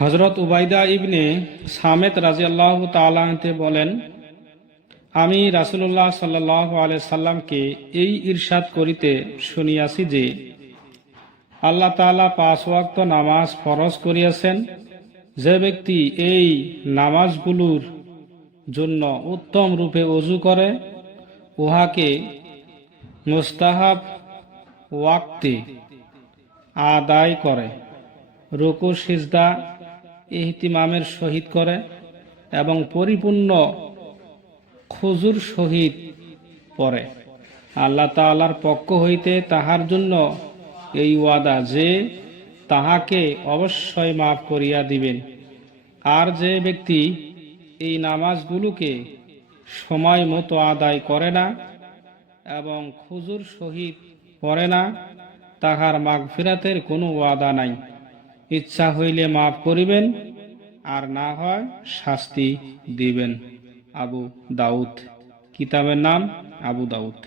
হযরত উবাইদা ইবনে সামেত রাদিয়াল্লাহু তাআলা আনহু বলেন, আমি রাসূলুল্লাহ সাল্লাল্লাহু আলাইহি সাল্লামকে এই ইরশাদ করিতে শুনিয়াছি যে, আল্লাহ তাআলা ৫ ওয়াক্ত নামাজ ফরজ করিয়াছেন। যে ব্যক্তি এই নামাজগুলোর জন্য উত্তম রূপে ওযু করে, উহাকে মুস্তাহাব ওয়াক্তে আদায় করে, রুকু সিজদা ইহতিমামের সহিত করে এবং পরিপূর্ণ খুজুর সহিত পড়ে, আল্লাহ তাআলার পক্ষ হইতে তাহার জন্য এই ওয়াদা যে তাহাকে অবশ্যই মাফ করিয়া দিবেন। আর যে ব্যক্তি এই নামাজগুলোকে সময় মতো আদায় করে না এবং খুজুর সহিত পড়ে না, তাহার মাগফিরাতের কোনো ওয়াদা নাই। ইচ্ছা হইলে মাফ করিবেন, আর না হয় শাস্তি দিবেন। আবু দাউদ, কিতাবের নাম আবু দাউদ।